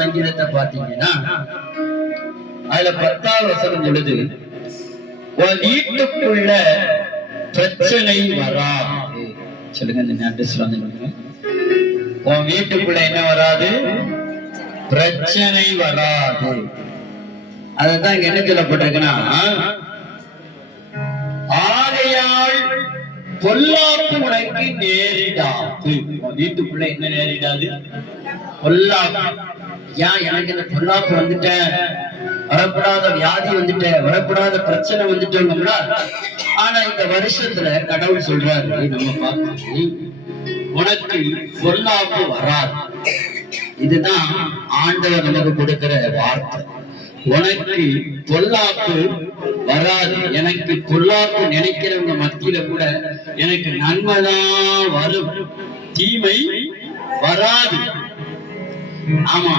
சங்கீதத்தை பாத்தீங்கன்னா அதுல 10வது வசனம் சொல்லுது, வீட்டுக்குள்ள பிரச்சனை வராது. சொல்லுங்க, இந்த நேரத்தில் உன் வீட்டுக்குள்ள என்ன வராது? பிரச்சனை வராது. அததான் இங்க என்ன சொல்லப்பட்டிருக்குன்னா, ஆகையால் பொல்லாப்பு உனக்கு நேரிடாது. வீட்டுக்குள்ள என்ன நேரிடாது? பொல்லாப்பு. ஏன் எனக்கு இந்த பொல்லாப்பு வந்துட்ட, வரக்கூடாத வியாதி வந்துட்ட, வரக்கூடாத பிரச்சனை வந்துட்டோம்னா, ஆனா இந்த வருஷத்துல கடவுள் சொல்றாரு, நம்ம பார்த்து உனக்கு பொல்லாப்பு வராது. இதுதான் ஆண்டவர் நமக்கு கொடுக்கிற வார்த்தை. உனக்கு பொல்லாப்பு வராது. எனக்கு பொல்லாப்பு நினைக்கிறவங்க மத்தியில கூட எனக்கு நன்மைதான் வரும், தீமை வராது. ஆமா,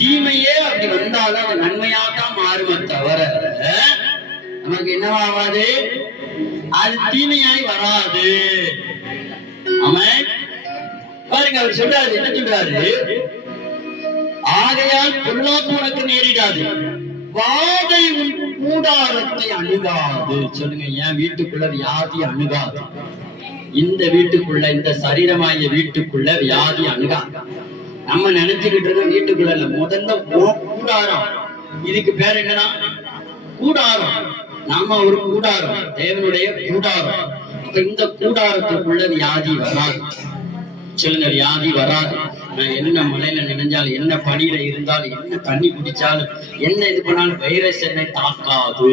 தீமையே அப்படி வந்தாலும் அது நன்மையாதான் மாறுமே தவிர நமக்கு என்னவாகாது, அது தீமையாய் வராது. ஆமாம், பாருங்க, அவர் சொல்றாரு, என்ன சொல்றாரு? ஆகையால் பொல்லாப்பு உனக்கு நேரிடாது, வாதை உன் கூடாரத்தை அணுகாது. சொல்லுங்க, என் வீட்டுக்குள்ள வியாதி அணுகாது. இந்த வீட்டுக்குள்ள, இந்த சரீரமாய வீட்டுக்குள்ள வியாதி அணுகாது. நம்ம நினைச்சுக்கிட்டு இருக்க வீட்டுக்குள்ள இல்ல, முதல்ல கூடாரம். இதுக்கு பேர் என்னன்னா கூடாரம். நாம ஒரு கூடாரம், தேவனுடைய கூடாரம். அப்ப இந்த கூடாரத்துக்குள்ள வியாதி வராது. சொல்லுங்க, வியாதி வராது. நான் என்ன மலையில நினைஞ்சாலும், என்ன பணியில இருந்தாலும், என்ன தண்ணி குடிச்சாலும், என்ன இது பண்ணாலும் வைரஸ் என்னை தாக்காது.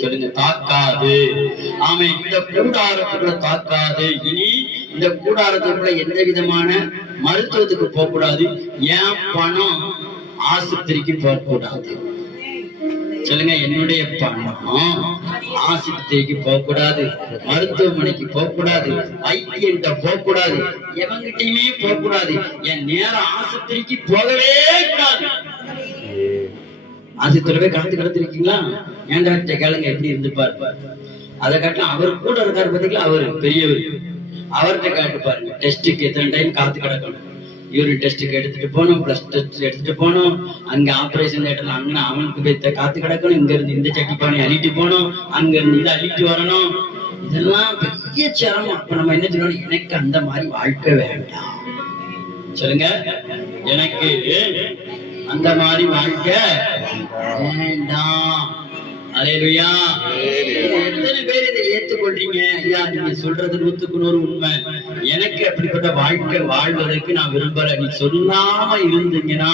சொல்லுங்க, தாக்காது. ஆமா, இந்த கூடாரத்துக்குள்ள தாக்காது. இனி இந்த கூடாரத்துக்குள்ள எந்த விதமான மருத்துவத்துக்கு போக கூடாது. ஏன் பணம் ஆஸ்பத்திரிக்கு போக கூடாது. சொல்லுங்க, என்னுடைய பணம் ஆஸ்பத்திரிக்கு போக கூடாது, மருத்துவமனைக்கு போக கூடாது, வைத்தியன்ட்ட போக கூடாது, எவங்கிட்டையுமே போக கூடாது. என் நேரம் ஆஸ்பத்திரிக்கு போகவே கூடாது. ஆஸ்பத்திரியில போய் கடத்திருக்கீங்களா? ஏன் கேளுங்க, எப்படி இருந்துப்பாரு. அதை காட்டிலும் அவர் கூட இருக்காரு பாத்தீங்களா, அவரு பெரியவர். அவர்கிட்ட கேட்டு பாருங்க, டெஸ்டுக்கு எத்தனை டைம் காத்து கிடக்கணும். யூரின் டெஸ்ட்டுக்கு எடுத்துட்டு போகணும், பிளஸ் டெஸ்ட் எடுத்துட்டு போகணும், அங்க ஆபரேஷன் தேட்டர்ல அங்க அவனுக்கு போய் காத்து கிடக்கணும், இங்க இருந்து இந்த சட்டி பானை அள்ளிட்டு போகணும், அங்க இருந்து இதை அள்ளிட்டு வரணும். இதெல்லாம் பெரிய சிரமம். அப்ப நம்ம என்ன சொல்லணும்? எனக்கு அந்த மாதிரி வாழ்க்கை வேண்டாம். சொல்லுங்க, எனக்கு அந்த மாதிரி வாழ்க்கை வேண்டாம். அல்லேலூயா. எத்தனை பேர் இதை ஏற்றுக்கொள்றீங்க? ஐயா, நீங்க சொல்றது 100க்கு 100 உண்மை. எனக்கு அப்படிப்பட்ட வாழ்க்கை வாழ்வதற்கு நான் விரும்பல. நீ சொல்லாம இருந்தீங்கன்னா